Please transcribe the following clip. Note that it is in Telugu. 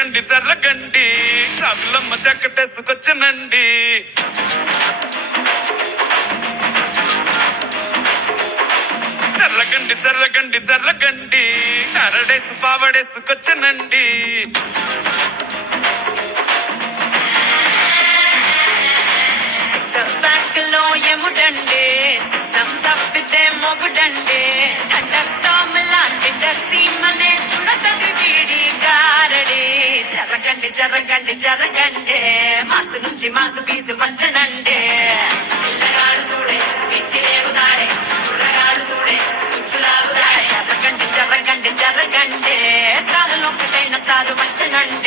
జర్రగండి జర్రగండి చాకులమ్మ చక్కటేసుకొచ్చనండి. జర్రగండి జర్రగండి జర్రగండి కరడేసు పావడేసుకొచ్చనండి. సిక్సర్ బ్యాంక్ లో ఎముడండి, సిస్టమ్ తప్పితే మొగుడండి. థండర్ స్టార్మ్ లాంటి సీమనే చూడతది వీడి గారడి. జరగండి జరగండి జరగండి మాసు నుంచి మాసు పీసు వంచనండి. పిల్లగాడు చూడే పిచ్చి లేగుతాడే, కుర్రగాడు చూడే కుచ్చులాగుతాడే. జరగండి జరగండి జరగండి స్టారు నొప్పికైన స్టారు వంచనండి.